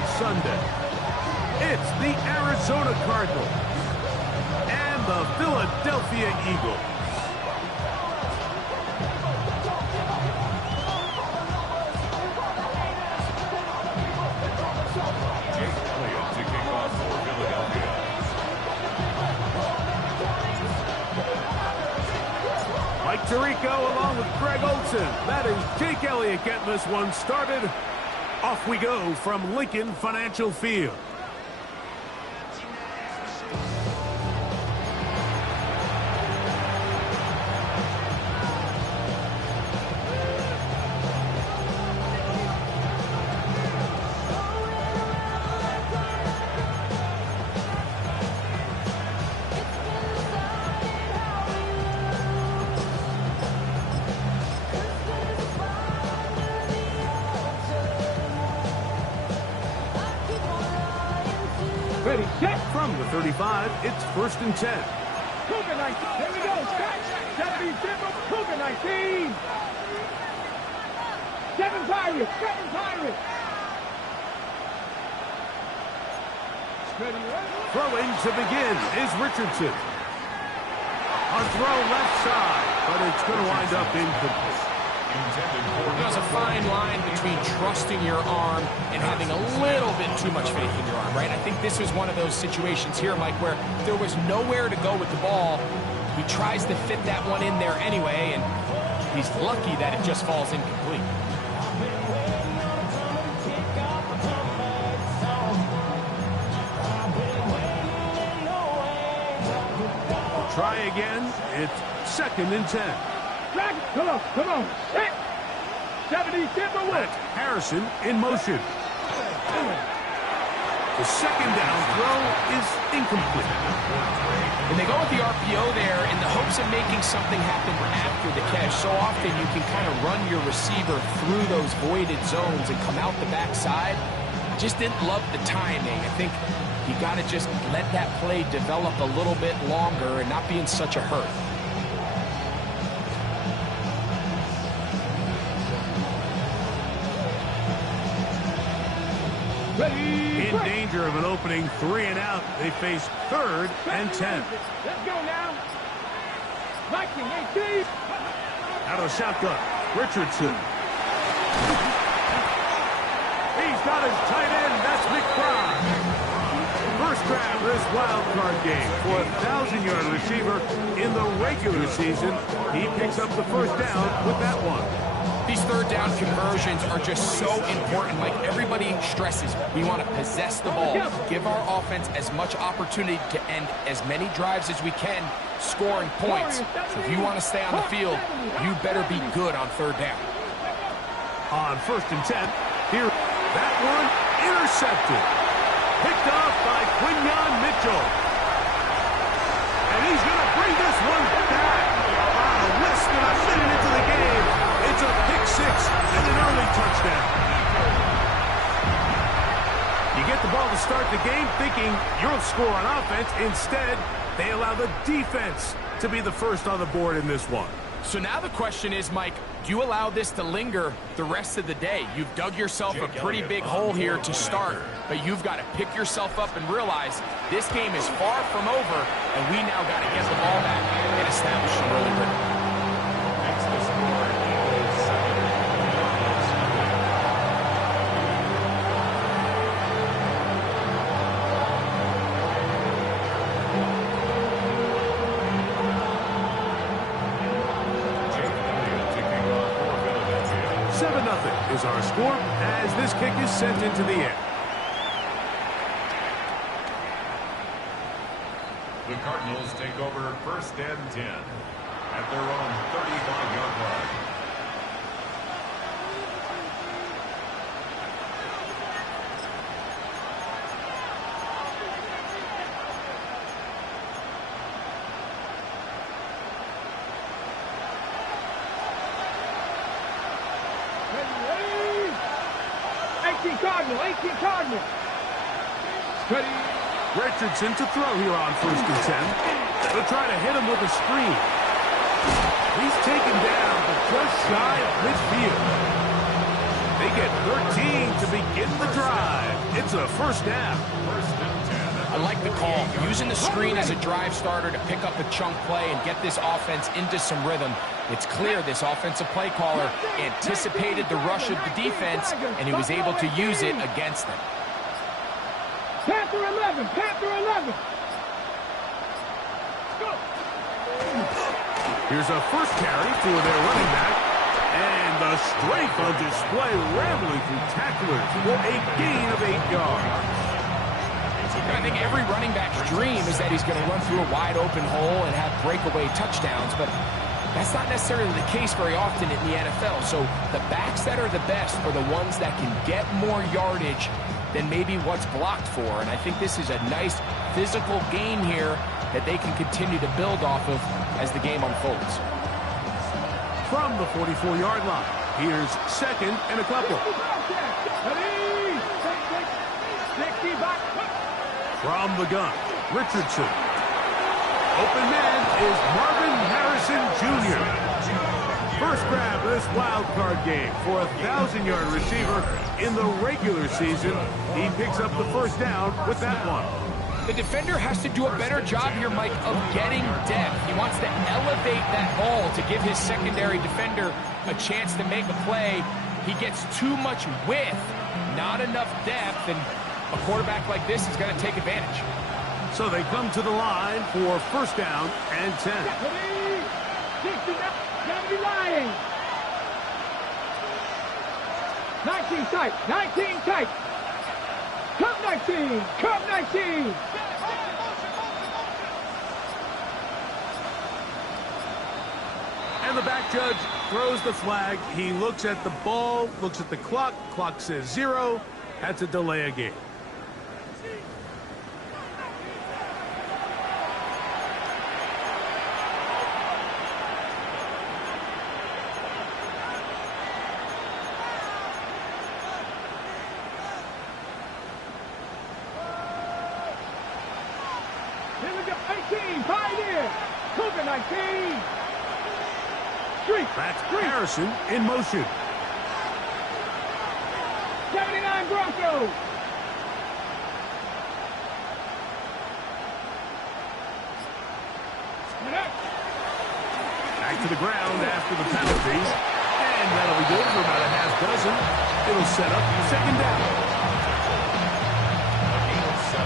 on Sunday. It's the Arizona Cardinals and the Philadelphia Eagles. Mike Tirico along with Greg Olson. That is Jake Elliott getting this one started. Off we go from Lincoln Financial Field. Ready, set. From the 35, it's 1st and 10. Cougar 19. There we go. Scratch. 70 Zipper. Cougar 19. 7 Pirates. 7 Pirates. Ready, ready. Throwing to begin is Richardson. A throw left side, but it's going to wind up incomplete. There's a fine line between trusting your arm and having a little bit too much faith in your arm, right? I think this is one of those situations here, Mike, where there was nowhere to go with the ball. He tries to fit that one in there anyway, and he's lucky that it just falls incomplete. Try again. It's 2nd and 10. Drag it. Come on. Come on. Hit. 70 Zipper with. That's Harrison in motion. The 2nd down throw is incomplete. And they go with the RPO there in the hopes of making something happen after the catch. So often you can kind of run your receiver through those voided zones and come out the backside. Just didn't love the timing. I think you got to just let that play develop a little bit longer and not be in such a hurry. In danger of an opening 3 and out, they face 3rd and 10. Let's go now. Viking 18. Out of the shotgun, Richardson. He's got his tight end, that's McBride. First grab of this wild card game for a 1,000-yard receiver in the regular season. He picks up the 1st down with that one. These 3rd down conversions are just so important. Like everybody stresses, we want to possess the ball, give our offense as much opportunity to end as many drives as we can, scoring points. So if you want to stay on the field, you better be good on 3rd down. On 1st and 10, here, that one intercepted. Picked off by Quinyon Mitchell. And he's going to bring this one back. Less than a minute into the game. It's a pick 6 and an early touchdown. You get the ball to start the game thinking you'll score on offense. Instead, they allow the defense to be the first on the board in this one. So now the question is, Mike, do you allow this to linger the rest of the day? You've dug yourself a pretty big hole here to start, but you've got to pick yourself up and realize this game is far from over, and we now got to get the ball back and establish some early rhythm. Is our score as this kick is sent into the air. The Cardinals take over 1st and 10 at their own 35-yard line. Cardinal, 18 Cardinal. Ready. Richardson to throw here on 1st and 10. They'll try to hit him with a screen. He's taken down, but just shy of midfield. They get 13 to begin the drive. It's a first down. First and 10. I like the call. Using the screen as a drive starter to pick up a chunk play and get this offense into some rhythm. It's clear this offensive play caller anticipated the rush of the defense, and he was able to use it against them. Panther 11, Panther 11. Go. Here's a first carry for their running back. And the strength on display, rambling through tacklers for a gain of 8 yards. I think every running back's dream is that he's going to run through a wide open hole and have breakaway touchdowns, but that's not necessarily the case very often in the NFL. So the backs that are the best are the ones that can get more yardage than maybe what's blocked for. And I think this is a nice physical gain here that they can continue to build off of as the game unfolds. From the 44-yard line, here's second and a couple. From the gun, Richardson. Open man is Marvin Harrison Jr. First grab of this wild card game for a 1,000-yard receiver in the regular season. He picks up the first down with that one. The defender has to do a better job here, Mike, of getting depth. He wants to elevate that ball to give his secondary defender a chance to make a play. He gets too much width, not enough depth, and a quarterback like this is going to take advantage. So they come to the line for first down and 10. Gotta be lying. 19 tight, 19 tight. Come 19, come 19. And the back judge throws the flag. He looks at the ball, looks at the clock. Clock says 0. That's a delay of game. Here we go, 18, Pioneer. Cougar 19. Street. That's Harrison in motion. 79 Broncos. Back to the ground after the penalty. And that'll be good for about a half dozen. It'll set up second down. A gain of 7.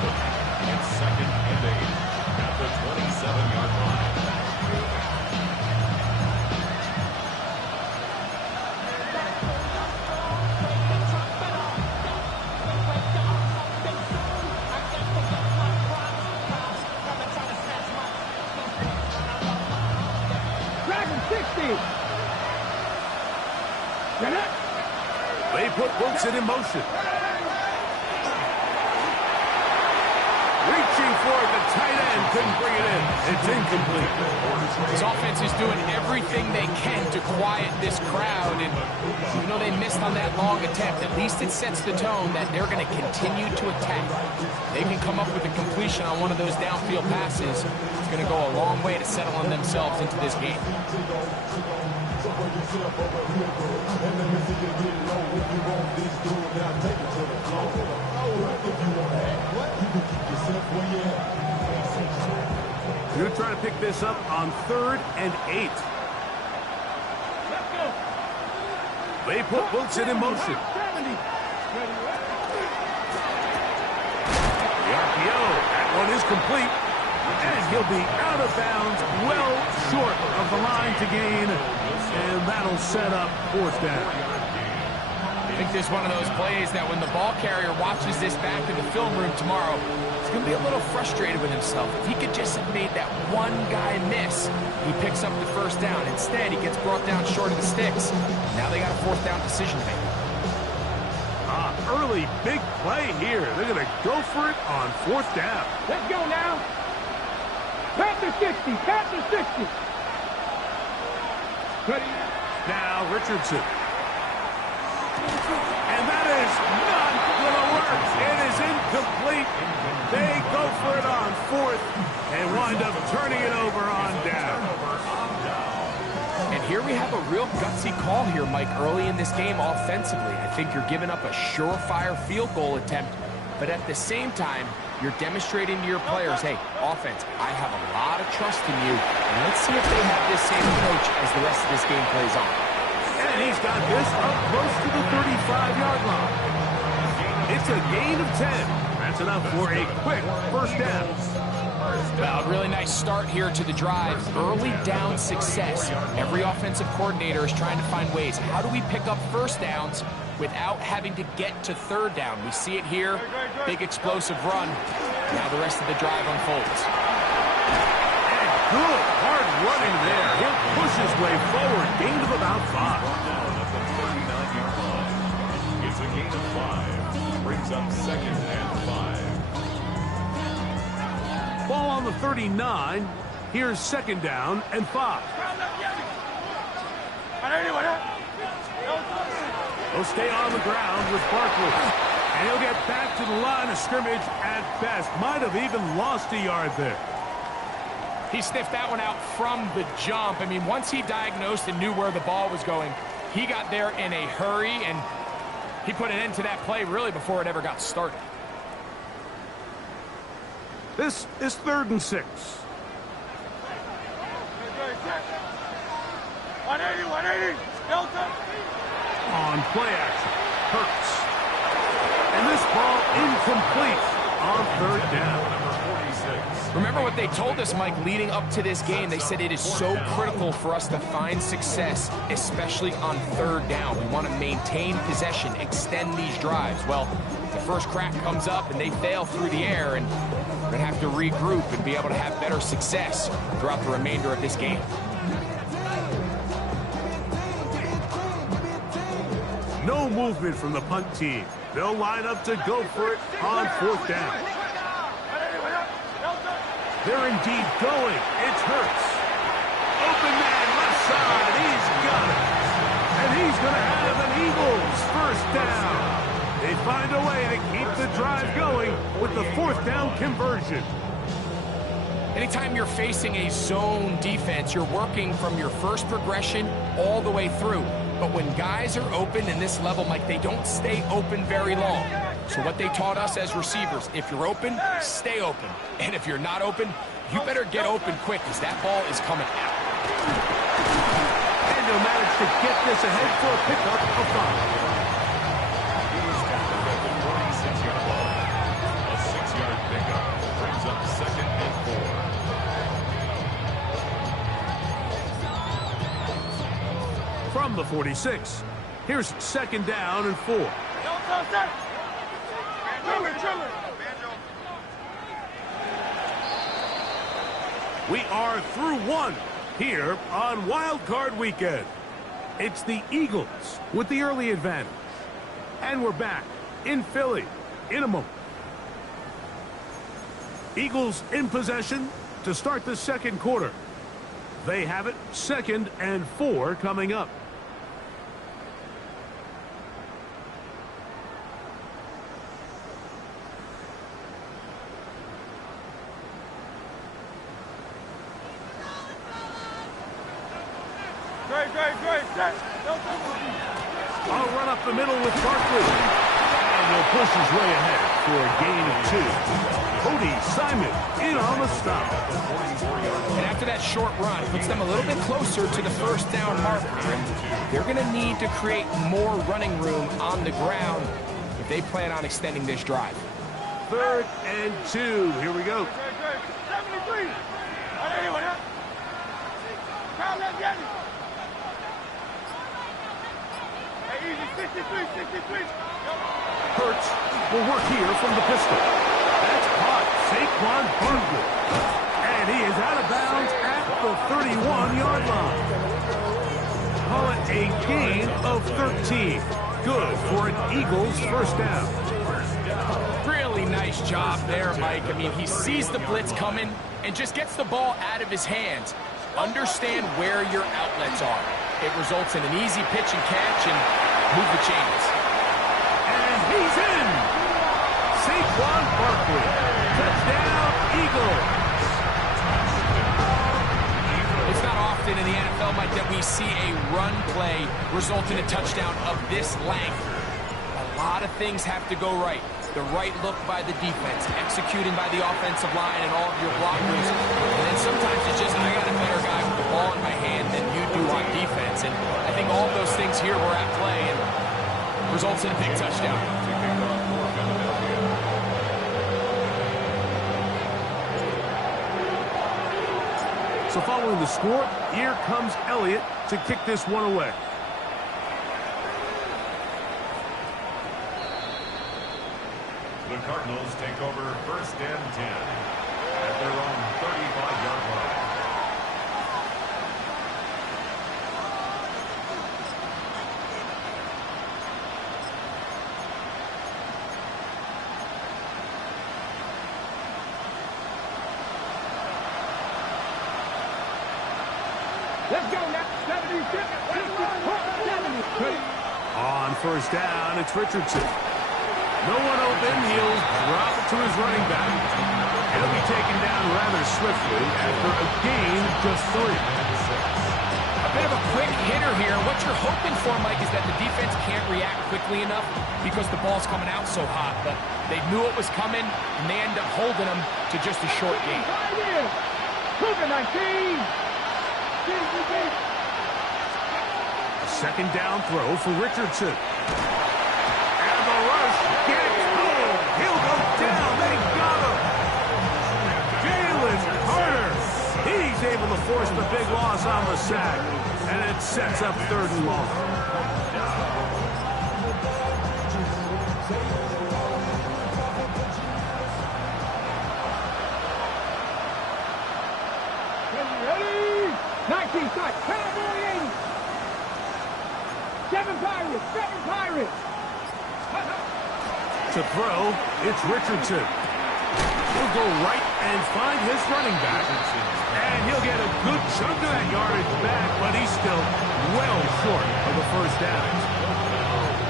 It's second and 8 at the 27-yard line. Dragon 60. Get it? They put Wilson in motion. Reaching for it, the tight end couldn't bring it in. It's incomplete. This offense is doing everything they can to quiet this crowd, and even though they missed on that long attempt, at least it sets the tone that they're going to continue to attack. They can come up with a completion on one of those downfield passes. It's going to go a long way to settling themselves into this game. You're trying to pick this up on 3rd and 8. Let's go. They put Wilson in motion. 70. The RPO, that one is complete. And he'll be out of bounds, well short of the line to gain. And that'll set up fourth down. I think this is one of those plays that when the ball carrier watches this back in the film room tomorrow, he's going to be a little frustrated with himself. If he could just have made that one guy miss, he picks up the first down. Instead, he gets brought down short of the sticks. Now they got a fourth down decision to make. Early big play here. They're going to go for it on fourth down. Let's go now. Panther 60, Panther 60. Ready? Now Richardson. And that is not going to work. It is incomplete. They go for it on fourth and wind up turning it over on down. And here we have a real gutsy call here, Mike, early in this game offensively. I think you're giving up a surefire field goal attempt but at the same time, you're demonstrating to your players, hey, offense, I have a lot of trust in you, and let's see if they have this same approach as the rest of this game plays on. And he's got this up close to the 35-yard line. It's a gain of 10. That's enough for a quick first down. Well, really nice start here to the drive. Early down success. Every offensive coordinator is trying to find ways. How do we pick up first downs without having to get to third down? We see it here. Big explosive run. Now the rest of the drive unfolds. And good hard running there. He'll push his way forward. Gain of about 5. It's a gain of 5. Brings up 2nd and 5. Ball on the 39. Here's 2nd down and 5. He'll stay on the ground with Barkley. And he'll get back to the line of scrimmage at best. Might have even lost a yard there. He sniffed that one out from the jump. I mean, once he diagnosed and knew where the ball was going, he got there in a hurry, and he put an end to that play really before it ever got started. This is 3rd and 6. 180, Delta. On play action, Hurts. And this ball incomplete on 3rd down. Remember what they told us, Mike, leading up to this game. They said it is so critical for us to find success, especially on 3rd down. We want to maintain possession, extend these drives. Well, the first crack comes up and they fail through the air, and we're going to have to regroup and be able to have better success throughout the remainder of this game. No movement from the punt team. They'll line up to go for it on 4th down. They're indeed going. It's Hurts. Open man left side. He's got it. And he's going to have an Eagles first down. They find a way to keep the drive going with the 4th down conversion. Anytime you're facing a zone defense, you're working from your first progression all the way through. But when guys are open in this level, Mike, they don't stay open very long. So what they taught us as receivers, if you're open, stay open. And if you're not open, you better get open quick, because that ball is coming out. And they'll manage to get this ahead for a pickup of 5. A 6-yard pickup brings up 2nd and 4. From the 46, here's 2nd down and 4. We are through one here on Wild Card Weekend. It's the Eagles with the early advantage. And we're back in Philly in a moment. Eagles in possession to start the 2nd quarter. They have it 2nd and 4 coming up. I'll run up the middle with Barkley. And he'll push his way ahead for a gain of 2. Cody Simon in on the stop. And after that short run, puts them a little bit closer to the first down marker. And they're going to need to create more running room on the ground if they plan on extending this drive. 3rd and 2. Here we go. 73. Hurts will work here from the pistol. That's caught. Saquon Barkley. And he is out of bounds at the 31-yard line. Call it a gain of 13. Good for an Eagles first down. Really nice job there, Mike. I mean, he sees the blitz coming and just gets the ball out of his hands. Understand where your outlets are. It results in an easy pitch and catch and move the chains. And he's in. Saquon Barkley. Touchdown, Eagles. It's not often in the NFL, Mike, that we see a run play result in a touchdown of this length. A lot of things have to go right. the right look by the defense, executing by the offensive line and all of your blockers. And then sometimes it's just, I got a better guy with the ball in my hand than you do on defense. And I think all of those things here were at play and results in a big touchdown. So following the score, here comes Elliott to kick this one away. The Cardinals take over first and 10 at their own 35-yard line. Let's go now. 76. On first down, it's Richardson. No one open. He'll drop it to his running back. He'll be taken down rather swiftly after a gain of just 3. A bit of a quick hitter here. What you're hoping for, Mike, is that the defense can't react quickly enough because the ball's coming out so hot. But they knew it was coming, and they end up holding them to just a short gain. Cougar 19. A second down throw for Richardson. And the rush gets home. He'll go down. They got him. Jalen Carter. He's able to force the big loss on the sack. And it sets up 3rd and long. Ready? 19 shots. Cowboy 80. 7 Pirates. 7 Pirates. To throw, it's Richardson. He'll go right and find his running back. And he'll get a good chunk of that yardage back, but he's still well short of the first down.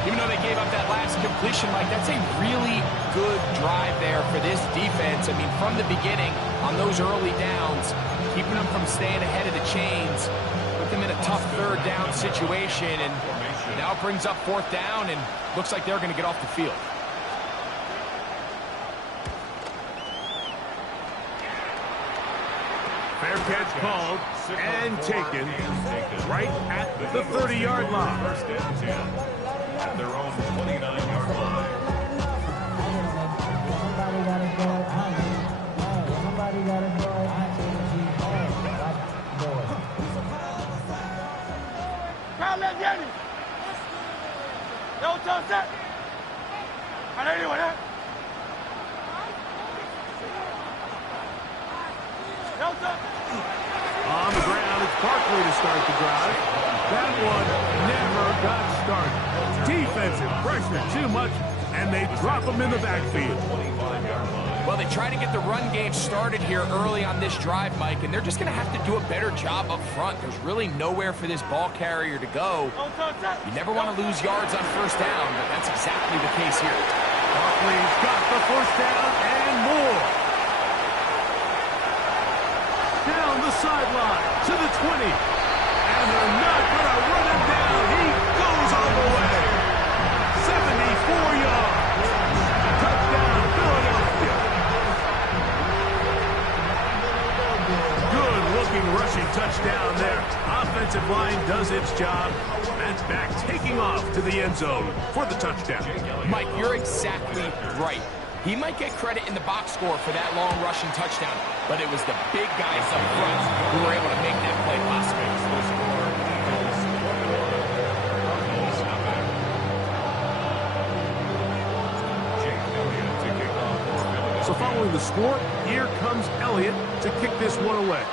Even though they gave up that last completion, Mike, that's a really good drive there for this defense. I mean, from the beginning, on those early downs, keeping them from staying ahead of the chains, put them in a tough 3rd down situation, and now it brings up 4th down, and looks like they're going to get off the field. Fair catch called and taken right at the 30-yard line. First and 10 at their own 29-yard line. On the ground, it's Barkley to start the drive. That one never got started. Defensive pressure too much, and they drop him in the backfield. Well, they try to get the run game started here early on this drive, Mike, and they're just going to have to do a better job up front. There's really nowhere for this ball carrier to go. You never want to lose yards on first down, but that's exactly the case here. Barkley's got the first down and more. Down the sideline to the 20. And they're not going to run him down. He goes all the way. 74 yards. Touchdown, Philadelphia. Good-looking rushing touchdown there. Offensive line does its job. And back taking off to the end zone for the touchdown. Mike, you're exactly right. He might get credit in the box score for that long rushing touchdown, but it was the big guys up front who were able to make that play possible. So following the score, here comes Elliott to kick this one away.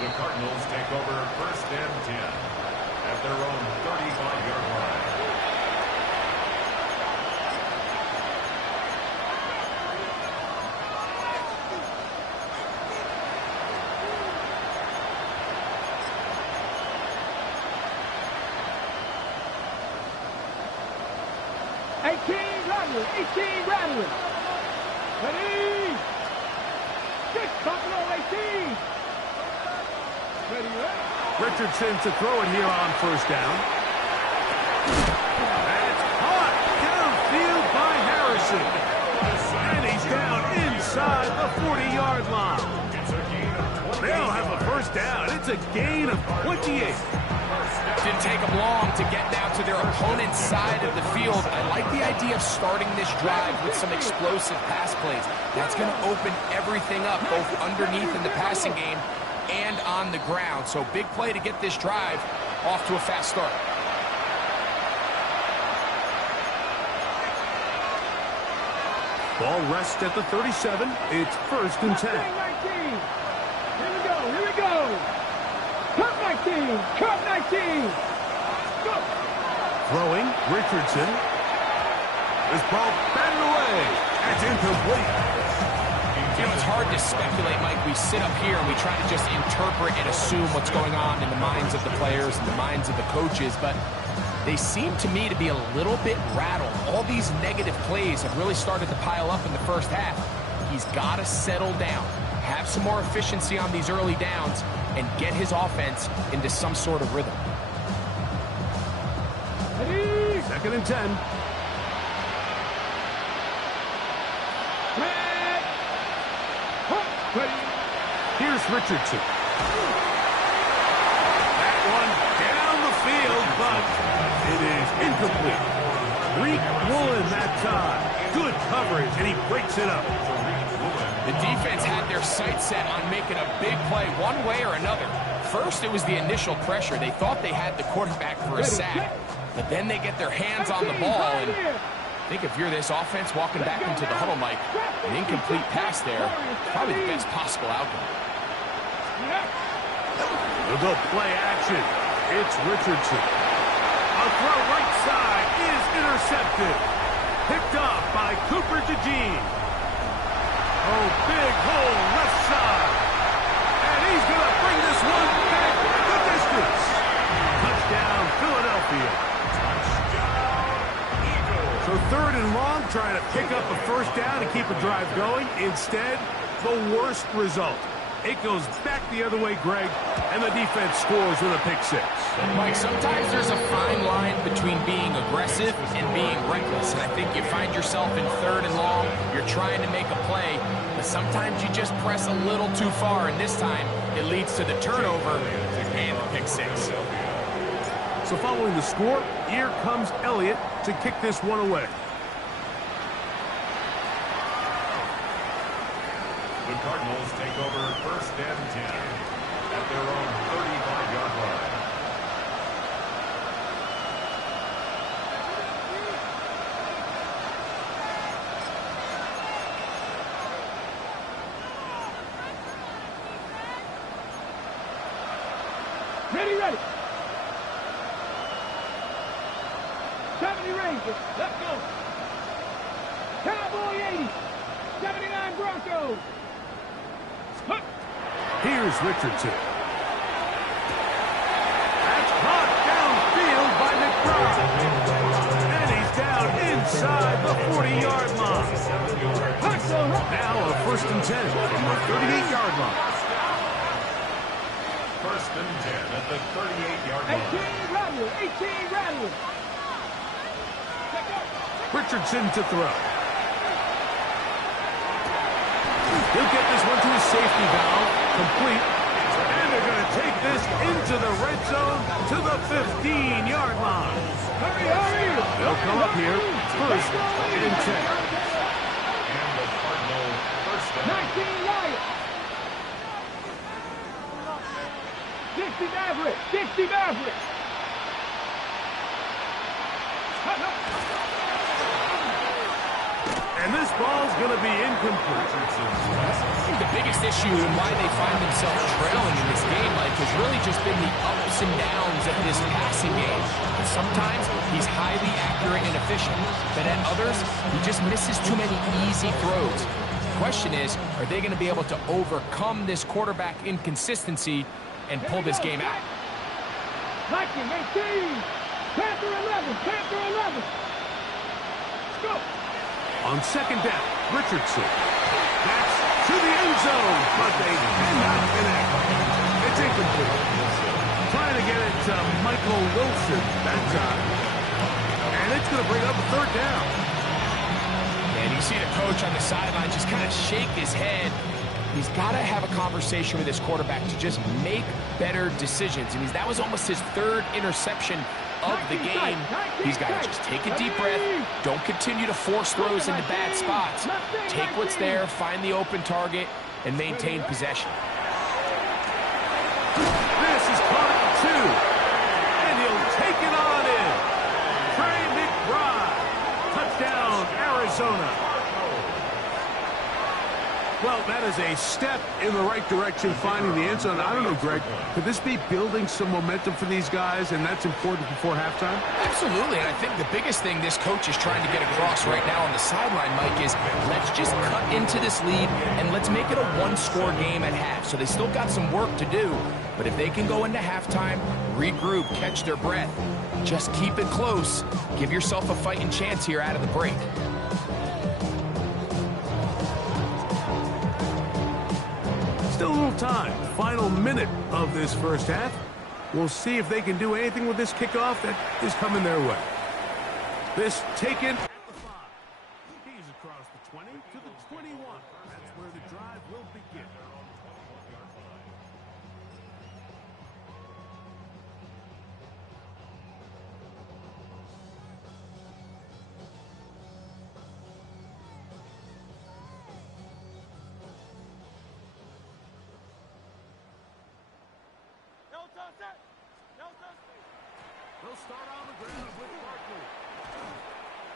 The Cardinals take over first and 10 at their own 35-yard line. Rattler. Ready? 6 Buffalo 18. Ready, Richardson to throw it here on first down. first down. It's a gain of 28. Didn't take them long to get now to their opponent's side of the field. I like the idea of starting this drive with some explosive pass plays. That's going to open everything up, both underneath in the passing game and on the ground. So big play to get this drive off to a fast start. Ball rests at the 37. It's 1st and 10. Here we go. Here we go. Cut 19. Cut 19. Go. Throwing, Richardson. This ball batted away. That's incomplete. You know, it's hard to speculate, Mike. We sit up here and we try to just interpret and assume what's going on in the minds of the players and the minds of the coaches, but they seem to me to be a little bit rattled. All these negative plays have really started to pile up in the first half. He's got to settle down, have some more efficiency on these early downs, and get his offense into some sort of rhythm. 2nd and 10. Here's Richardson. That one down the field, but it is incomplete. Greek Woolen that time. Good coverage, and he breaks it up. The defense had their sights set on making a big play one way or another. First, it was the initial pressure. They thought they had the quarterback for a sack, but then they get their hands on the ball, and I think if you're this offense walking back into the huddle, Mike, an incomplete pass there, probably the best possible outcome. They'll go play action. It's Richardson. A throw right side is intercepted. Picked up by Cooper DeJean. Oh, big hole left side. And he's going to bring this one back the distance. Touchdown, Philadelphia. So 3rd and long, trying to pick up a first down and keep a drive going. Instead, the worst result. It goes back the other way, Greg, and the defense scores with a pick 6. Mike, sometimes there's a fine line between being aggressive and being reckless, and I think you find yourself in 3rd and long, you're trying to make a play, but sometimes you just press a little too far, and this time it leads to the turnover and the pick 6. So following the score, here comes Elliott to kick this one away. The Cardinals take over 1st and 10 at their own 35-yard line. Ready. 70 Rangers. Let's go. Cowboy 80. 79 Broncos. Here's Richardson. That's caught downfield by McBride. And he's down inside the 40-yard line. Now a 1st and 10 from the 38-yard line. 1st and 10 at the 38-yard line. 18 rattle. Richardson to throw. He'll get this one to his safety valve, complete, and they're going to take this into the red zone to the 15-yard line. Hurry! They'll come up here, 1st and 10. And the Cardinal first down. 19 Lions. Dixie Maverick. And this ball's going to be incomplete. I think the biggest issue and why they find themselves trailing in this game, Mike, has really just been the ups and downs of this passing game. And sometimes he's highly accurate and efficient, but at others, he just misses too many easy throws. The question is, are they going to be able to overcome this quarterback inconsistency and pull this game out? Viking 18. Panther 11. Let's go. On 2nd down, Richardson. That's to the end zone, but they cannot connect. It's incomplete. Trying to get it to Michael Wilson that time. And it's going to bring up a 3rd down. And you see the coach on the sideline just kind of shake his head. he's got to have a conversation with his quarterback to just make better decisions. And that was almost his third interception of the game. He's got to just take a deep breath. Don't continue to force throws into bad spots. Take what's there, find the open target, and maintain possession. This is caught 2. And he'll take it on in. Trey McBride. Touchdown, Arizona. Well, that is a step in the right direction, finding the end zone. I don't know, Greg, could this be building some momentum for these guys, and that's important before halftime? Absolutely, and I think the biggest thing this coach is trying to get across right now on the sideline, Mike, is let's just cut into this lead, and let's make it a one-score game at half. So they still got some work to do, but if they can go into halftime, regroup, catch their breath, just keep it close, give yourself a fighting chance here out of the break. Still a little time. Final minute of this first half. We'll see if they can do anything with this kickoff that is coming their way. This taken at the 5. He's across the 20 to the 21. That's where the drive will begin. They'll start on the ground with Barkley.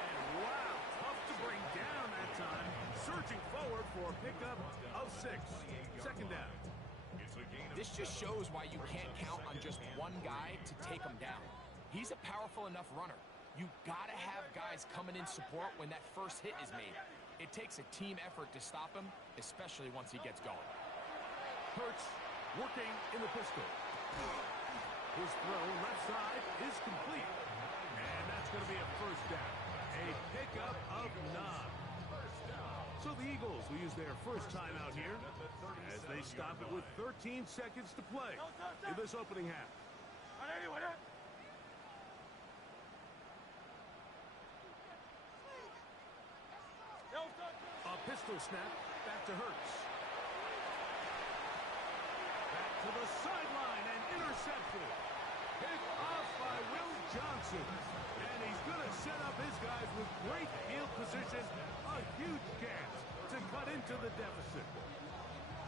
And wow, tough to bring down that time. Surging forward for a pickup of 6. Second down. This just shows why you can't count on just one guy to take him down. He's a powerful enough runner. You gotta have guys coming in support when that first hit is made. It takes a team effort to stop him, especially once he gets going. Hurts working in the pistol. His throw left side is complete. And that's going to be a first down. A pickup of 9. So the Eagles will use their first timeout here as they stop it with 13 seconds to play in this opening half. A pistol snap back to Hurts. Back to the sideline and intercepted. Picked off by Will Johnson. And he's going to set up his guys with great field position. A huge chance to cut into the deficit.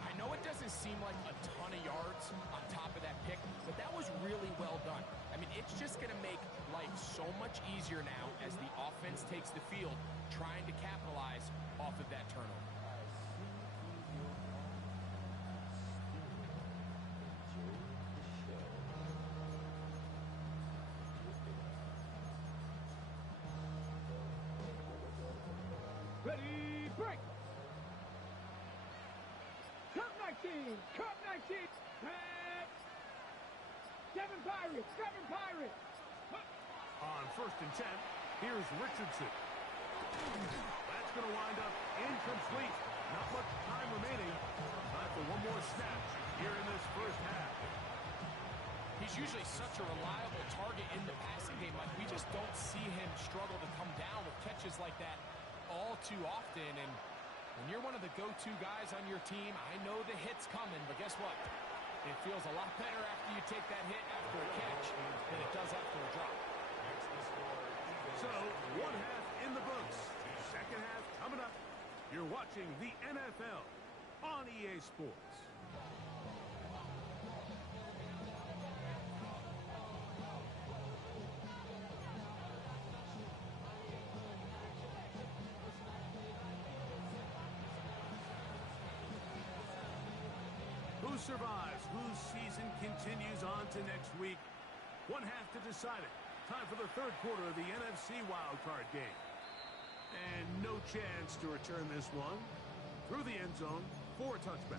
I know it doesn't seem like a ton of yards on top of that pick, but that was really well done. I mean, it's just going to make life so much easier now as the offense takes the field, trying to capitalize off of that turnover. Ready, break! Cup 19! Cup 19! Seven Pirates! Seven Pirates! On first and 10, here's Richardson. That's going to wind up incomplete. Not much time remaining. Time for one more snap here in this first half. He's usually such a reliable target in the passing game. Like, we just don't see him struggle to come down with catches like that all too often. And when you're one of the go-to guys on your team, I know the hit's coming, but guess what? It feels a lot better after you take that hit after a catch than it does after a drop. So, one half in the books. Second half coming up. You're watching the NFL on EA Sports. Who survives? Whose season continues on to next week? One half to decide it. Time for the third quarter of the NFC wildcard game. And no chance to return this one. Through the end zone for a touchback.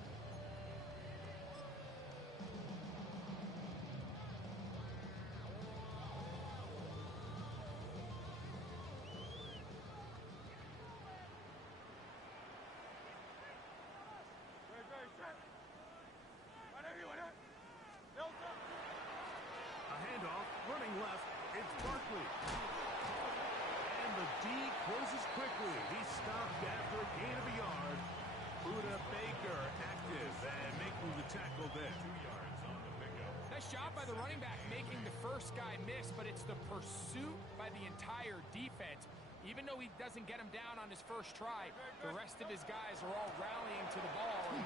A handoff, running left, it's Barkley. And the D closes quickly. He stopped after a gain of a yard. Budda Baker at first guy missed, but it's the pursuit by the entire defense. Even though he doesn't get him down on his first try, the rest of his guys are all rallying to the ball, and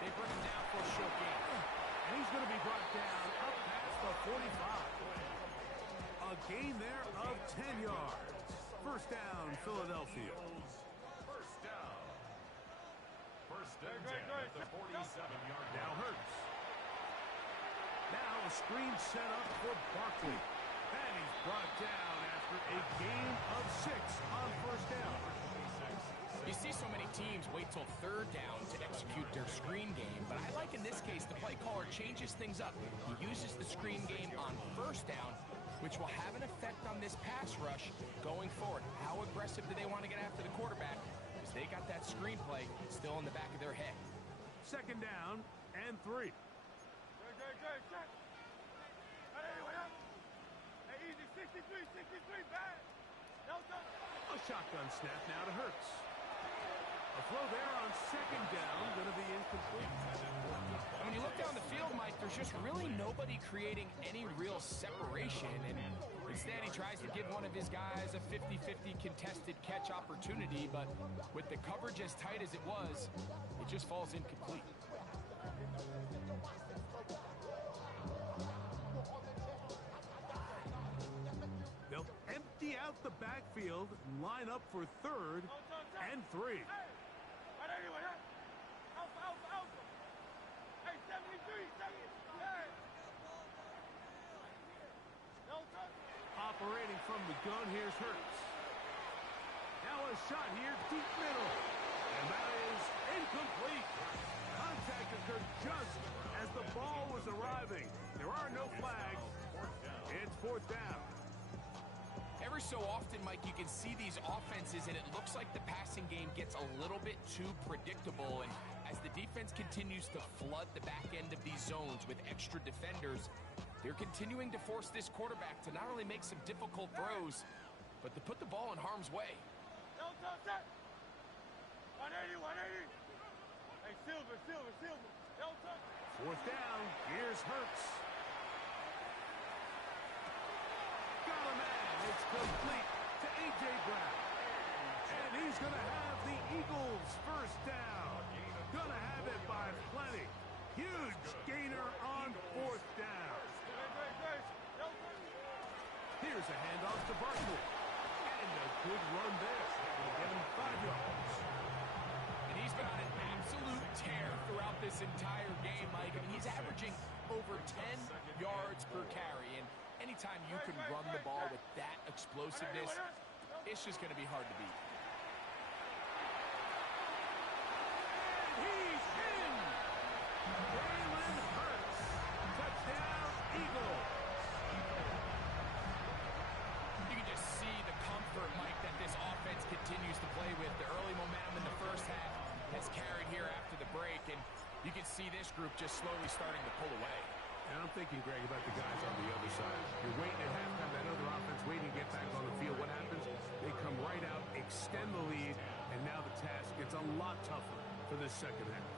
they bring him down for a short gain. And he's going to be brought down up past the 45. A gain there of 10 yards. First down, Philadelphia. First down. First and 10 at the 47-yard line. Now Hurts. Now a screen set up for Barkley. And he's brought down after a gain of 6 on first down. You see so many teams wait till third down to execute their screen game, but I like in this case the play caller changes things up. He uses the screen game on first down, which will have an effect on this pass rush going forward. How aggressive do they want to get after the quarterback? Because they got that screen play still in the back of their head. Second down and 3. Check. Hey, easy, 63, bad. No, A shotgun snap now to Hurts. A throw there on second down, going to be incomplete. When you look down the field, Mike, there's just really nobody creating any real separation. And instead, he tries to give one of his guys a 50-50 contested catch opportunity. But with the coverage as tight as it was, it just falls incomplete. They'll empty out the backfield and line up for third and 3. Hey, 73, hey. Operating from the gun, here's Hurts. Now a shot here, deep middle. And that is incomplete. Contact occurred just as the ball was arriving. There are no flags. It's fourth down. Every so often, Mike, you can see these offenses, and it looks like the passing game gets a little bit too predictable. And as the defense continues to flood the back end of these zones with extra defenders, they're continuing to force this quarterback to not only make some difficult throws, but to put the ball in harm's way. 180. Hey, Silver. Don't touch. Fourth down, here's Hurts. Got a man. It's complete to A.J. Brown. And he's going to have the Eagles first down. Going to have it by plenty. Huge gainer on fourth down. Here's a handoff to Barkley. And a good run there. Will get him 5 yards. And he's been on an absolute tear throughout this entire game, Mike. I mean, he's averaging over 10 yards per carry. And anytime you can run the ball with that explosiveness, it's just going to be hard to beat. And he's in! Jalen Hurts. Touchdown, Eagles. You can just see the comfort, Mike, that this offense continues to play with. The early momentum in the first half has carried here after the break, and you can see this group just slowly starting to pull away. And I'm thinking, Greg, about the guys on the other side. You're waiting at halftime, that other offense waiting to get back on the field. What happens? They come right out, extend the lead, and now the task gets a lot tougher for this second half.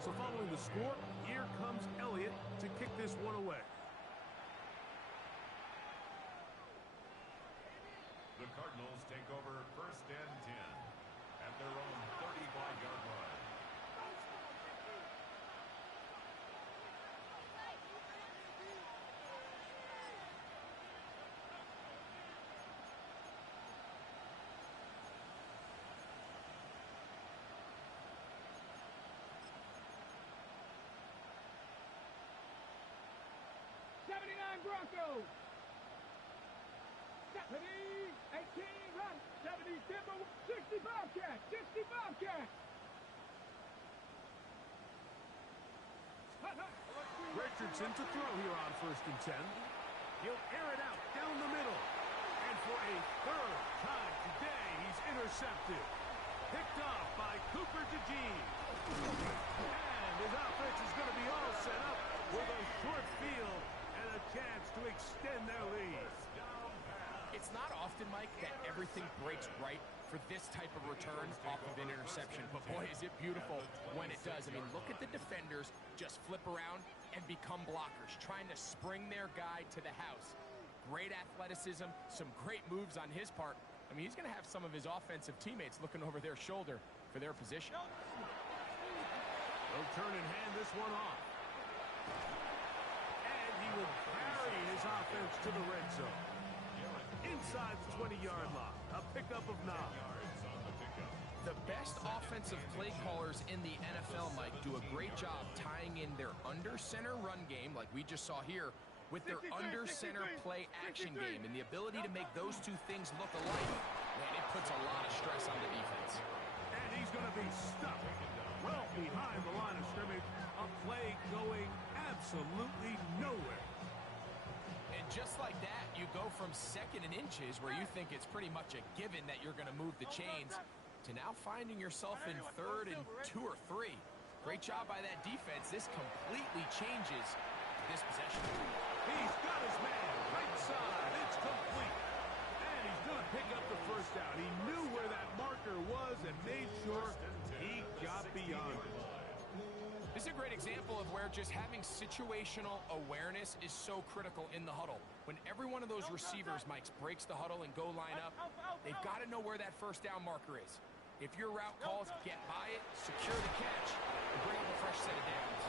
So following the score, here comes Elliott to kick this one away. The Cardinals take over first and 10 at their own 35-yard line. Broncos. 70, 18, run. 70, Timber, 65 catch. 65 catch. Richardson to throw here on first and 10. He'll air it out down the middle. And for a third time today, he's intercepted. Picked off by Cooper DeJean. And his offense is going to be all set up with a short field and a chance to extend their lead. It's not often, Mike, that everything breaks perfect, right, for this type of return off of an interception. But boy, is it beautiful when it does. I mean, look at the defenders just flip around and become blockers, trying to spring their guy to the house. Great athleticism, some great moves on his part. I mean, he's going to have some of his offensive teammates looking over their shoulder for their position. They'll turn and hand this one off. And he will carry his offense to the red zone. Inside the 20-yard line, a pickup of 9. The best offensive play callers in the NFL, Mike, do a great job tying in their under-center run game, like we just saw here, with their under-center play action game, and the ability to make those two things look alike. Man, it puts a lot of stress on the defense. And he's going to be stuck well behind the line of scrimmage. A play going absolutely nowhere. And just like that, you go from 2nd and inches, where you think it's pretty much a given that you're going to move the chains, to now finding yourself in 3rd and 2 or 3. Great job by that defense. This completely changes this possession. He's got his man right side. It's complete. And he's going to pick up the first down. He knew where that marker was and made sure he got beyond it. This is a great example of where just having situational awareness is so critical in the huddle. When every one of those receivers, Mike, breaks the huddle and go line up, they've got to know where that first down marker is. If your route calls, get by it, secure the catch, and bring up a fresh set of downs.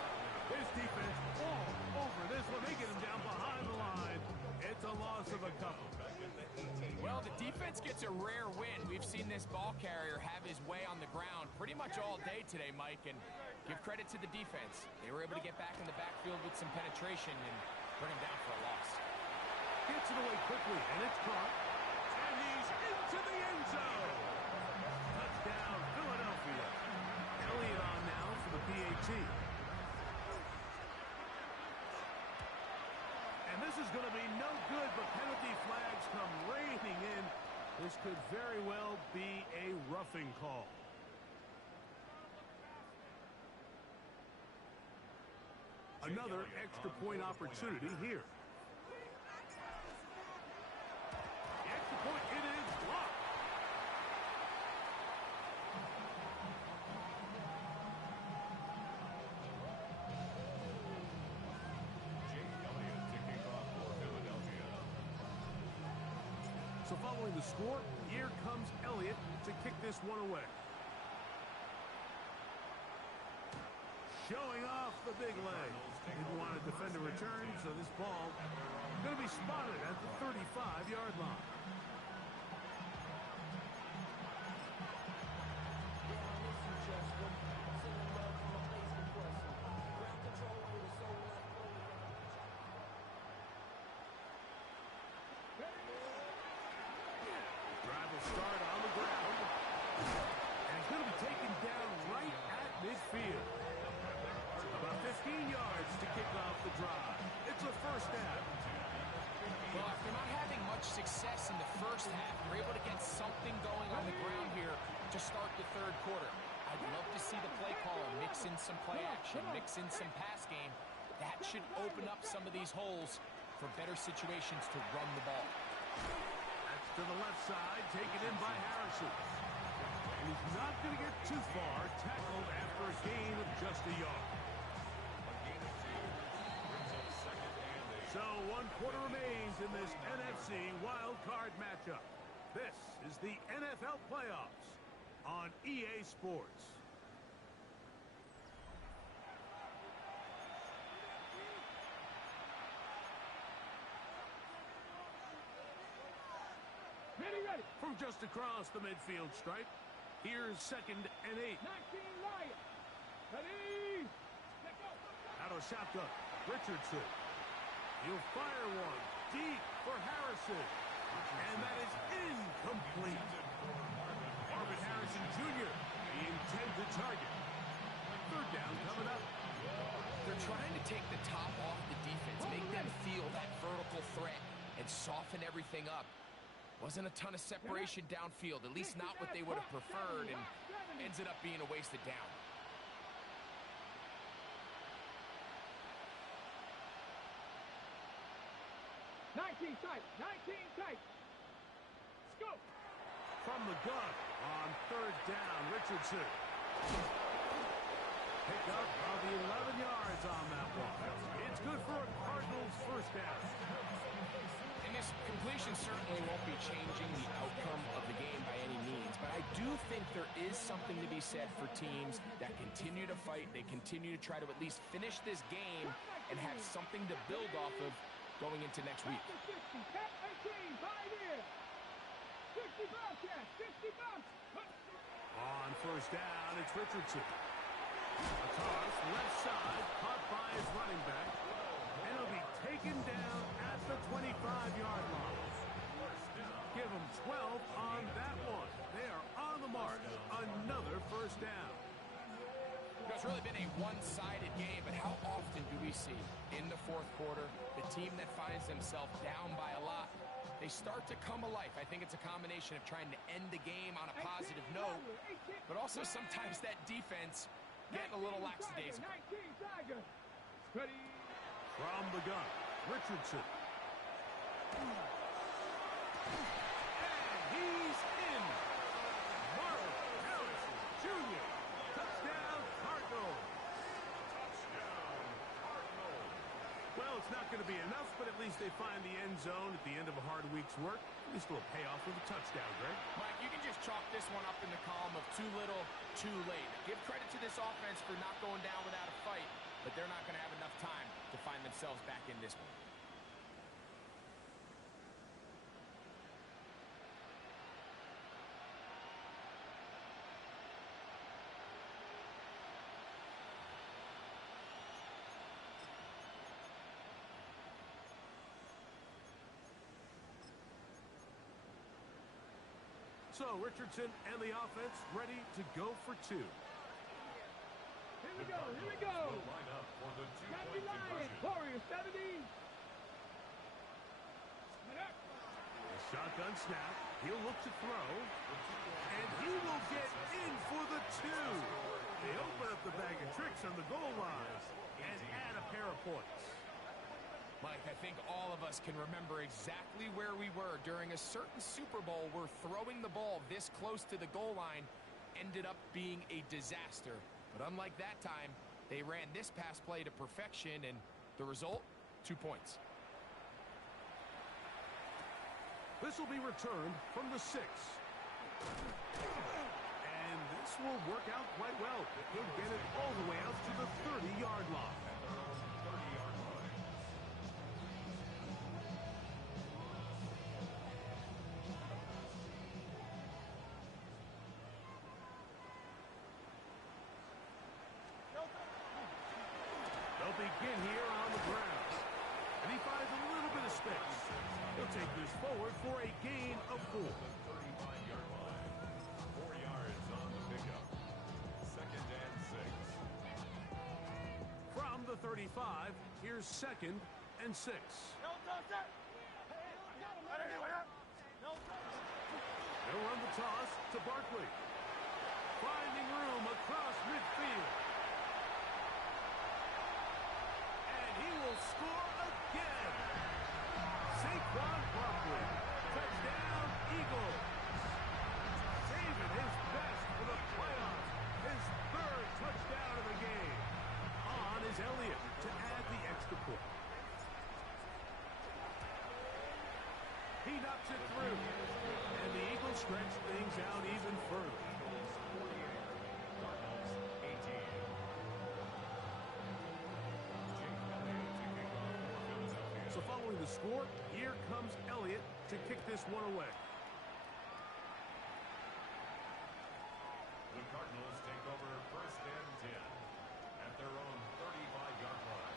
His defense all over this one. They get him down behind the line. It's a loss of a couple. Well, the defense gets a rare win. We've seen this ball carrier have his way on the ground pretty much all day today, Mike, and give credit to the defense. They were able to get back in the backfield with some penetration and bring him down for a loss. Gets it away quickly, and it's caught. And he's into the end zone. Touchdown, Philadelphia. Elliott on now for the PAT. And this is going to be no good, but penalty flags come raining in. This could very well be a roughing call. Another extra point opportunity here. The extra point, it is blocked. So following the score, here comes Elliott to kick this one away. Showing off the big leg. Didn't want to defend a return, so this ball going to be spotted at the 35-yard line. Drive will start on the ground. And it's going to be taken down right at midfield. About 15 yards to kick off the drive. It's a first down. Well, after not having much success in the first half, they're able to get something going on the ground here to start the 3rd quarter. I'd love to see the play caller mix in some play action, mix in some pass game. That should open up some of these holes for better situations to run the ball. That's to the left side, taken in by Harrison. And he's not going to get too far, tackled after a gain of just a yard. So 1 quarter remains in this NFC wildcard matchup. This is the NFL playoffs on EA Sports. Ready. From just across the midfield stripe, here's 2nd and 8. 19 Lions. Ready. Let go. Out of shotgun, Richardson. He'll fire one deep for Harrison. And that is incomplete. Marvin Harrison Jr., the intended target. 3rd down coming up. They're trying to take the top off the defense, make them feel that vertical threat, and soften everything up. Wasn't a ton of separation downfield, at least not what they would have preferred, and ends up being a wasted down. Nineteen tight. Let's go. from the gun on third down. Richardson. Pick up of the 11 yards on that one. It's good for a Cardinals first down. And this completion certainly won't be changing the outcome of the game by any means, but I do think there is something to be said for teams that continue to fight. They continue to try to at least finish this game and have something to build off of going into next week. 60 On first down, it's Richardson. A toss, left side, caught by his running back, and he'll be taken down at the 25-yard line. Give them 12 on that one. They are on the mark. Another first down. It's really been a one-sided game, but how often do we see in the fourth quarter the team that finds themselves down by a lot, they start to come alive? I think it's a combination of trying to end the game on a positive note, but also sometimes that defense getting a little lackadaisical. From the gun, Richardson. And he's in. Marvin Harrison Jr. Touchdown, Cardinals. Touchdown, Cardinals. Well, it's not going to be enough, but at least they find the end zone at the end of a hard week's work. At least it'll pay off with a touchdown, Greg. Mike, you can just chalk this one up in the column of too little, too late. Give credit to this offense for not going down without a fight, but they're not going to have enough time to find themselves back in this one. So Richardson and the offense ready to go for two. Here we go, here we go. Will line up for the two-point conversion. Warriors 70. A shotgun snap. He'll look to throw. And he will get in for the two. They open up the bag of tricks on the goal line and add a pair of points. Mike, I think all of us can remember exactly where we were during a certain Super Bowl where throwing the ball this close to the goal line ended up being a disaster. But unlike that time, they ran this pass play to perfection, and the result, 2 points. This will be returned from the 6. And this will work out quite well. He'll get it all the way out to the 30-yard line. At their own 30-yard line. They'll begin here on the ground. And he finds a little bit of space. He'll take this forward for a gain of 4. 35-yard line. 4 yards on the pickup. 2nd and 6. From the 35, here's 2nd and 6. They'll run the toss to Barkley. Finding room across midfield. Will score again. Saquon Barkley. Touchdown, Eagles. Saving his best for the playoffs. His 3rd touchdown of the game. On is Elliott to add the extra point. He knocks it through. And the Eagles stretch things out even further. Cardinals 18. So following the score, here comes Elliott to kick this one away. The Cardinals take over 1st and 10 at their own 35-yard line.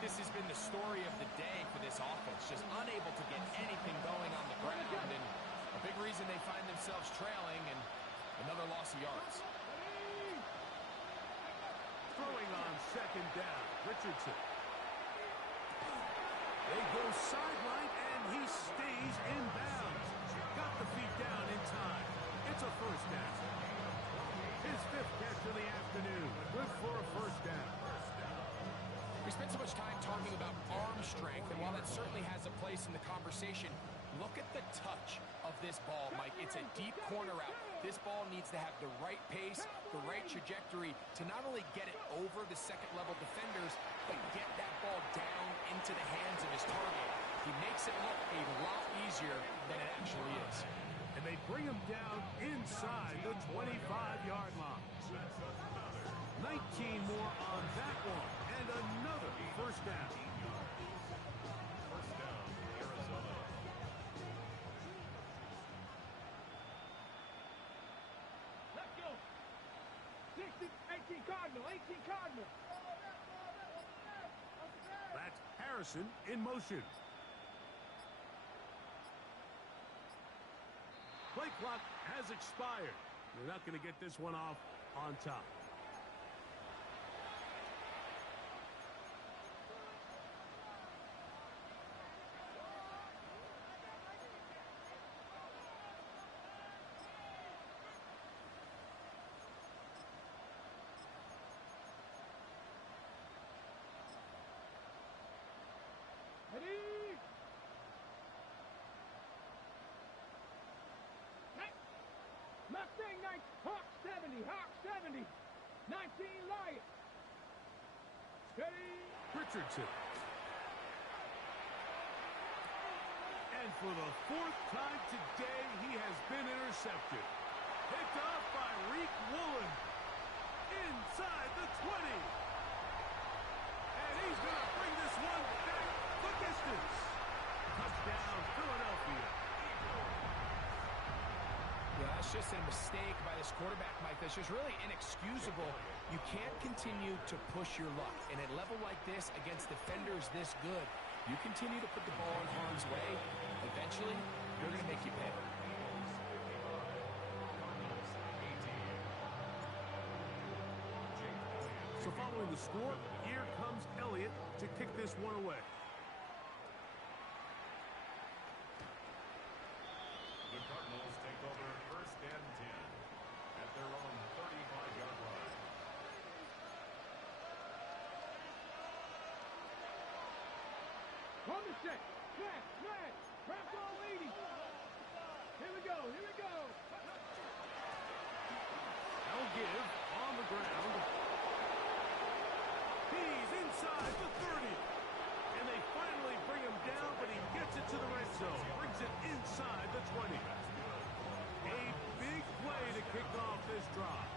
this has been the story of the day for this offense, just unable to get anything going on the ground, and a big reason they find themselves trailing and another loss of yards. Throwing on second down, Richardson. They go sideline, and he stays in bounds. Got the feet down in time. It's a first down. His fifth catch of the afternoon. Good for a first down. We spent so much time talking about arm strength, and while that certainly has a place in the conversation, look at the touch of this ball, Mike. It's a deep corner route. This ball needs to have the right pace, the right trajectory to not only get it over the second-level defenders, but get that ball down into the hands of his target. He makes it look a lot easier than it actually is. And they bring him down inside the 25-yard line. 19 more on that one, and another first down. First down, Arizona. Let's go. 18 Cardinal, 18 Cardinal. That's Harrison in motion. Play clock has expired. They're not going to get this one off on top. Ready? Mustang 9, Hawk 70, Hawk 70, 19 Lions. Ready? Richardson. And for the fourth time today, he has been intercepted. Picked off by Reek Woolen. Inside the 20. And he's going to bring this one back the distance. Touchdown, Philadelphia. Yeah, that's just a mistake by this quarterback, Mike. That's just really inexcusable. You can't continue to push your luck. And at a level like this, against defenders this good, you continue to put the ball in harm's way, eventually, they're going to make you pay. So following the score, here comes Elliott to kick this one away. The Cardinals take over first and 10 at their own 35-yard line. On the set. Smash. Craft all 80. Here we go. They'll give on the ground. He's inside the 30. And they finally bring him down, but he gets it to the red zone. Brings it inside the 20. A big play to kick off this drive.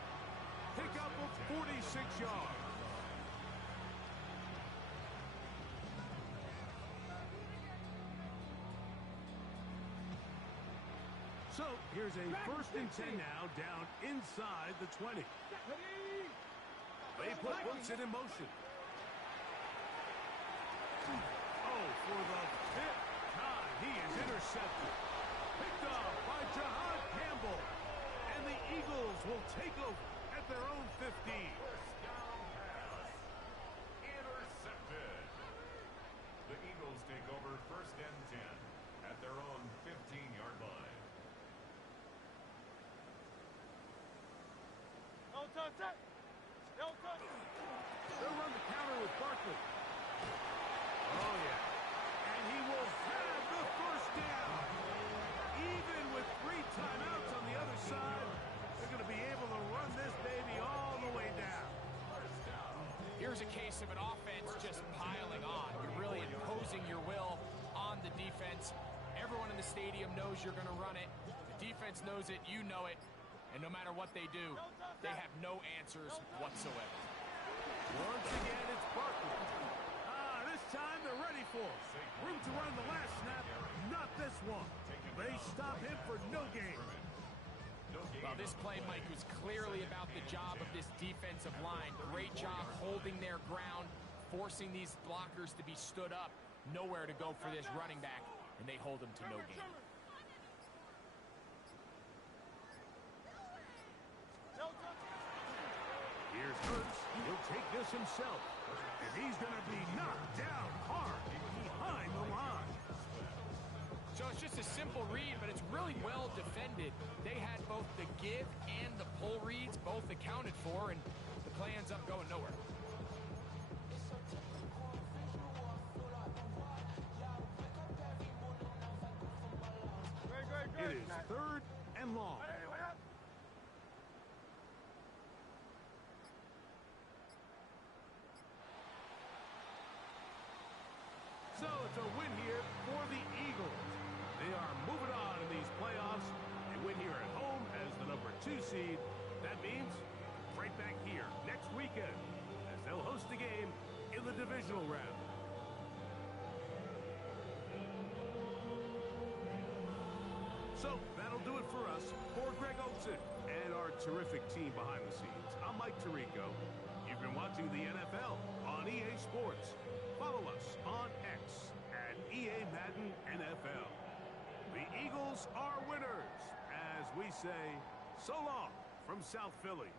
Pick up of 46 yards. So here's a first and 10 now, down inside the 20. Ready? They put Wilson in motion. Oh, for the fifth time, he is intercepted. Picked off by Jahad Campbell. And the Eagles will take over at their own 15. First down pass. Intercepted. The Eagles take over first and 10 at their own 15-yard line. No touch it. No touch. They'll run the counter with Barkley. Oh, yeah. And he will have the first down. Even with 3 timeouts on the other side, they're going to be able to run this baby all the way down. Here's a case of an offense just piling on. You're really imposing your will on the defense. Everyone in the stadium knows you're going to run it. The defense knows it. You know it. And no matter what they do, they have no answers whatsoever. Once again, it's Barkley. This time they're ready for it. Room to run the last snap, not this one. They stop him for no gain. Well, this play, Mike, was clearly about the job of this defensive line. Great job holding their ground, forcing these blockers to be stood up. Nowhere to go for this running back, and they hold him to no gain. Here's Hurts. He'll take this himself. And he's going to be knocked down hard behind the line. So it's just a simple read, but it's really well defended. They had both the give and the pull reads both accounted for, and the play ends up going nowhere. It is 3rd and long. So it's a win here for the Eagles. They are moving on in these playoffs. They win here at home as the number 2 seed. That means right back here next weekend as they'll host a game in the divisional round. So that'll do it for us. For Greg Olsen and our terrific team behind the scenes, I'm Mike Tirico. You've been watching the NFL on EA Sports. Follow us on X at EA Madden NFL. The Eagles are winners, as we say so long from South Philly.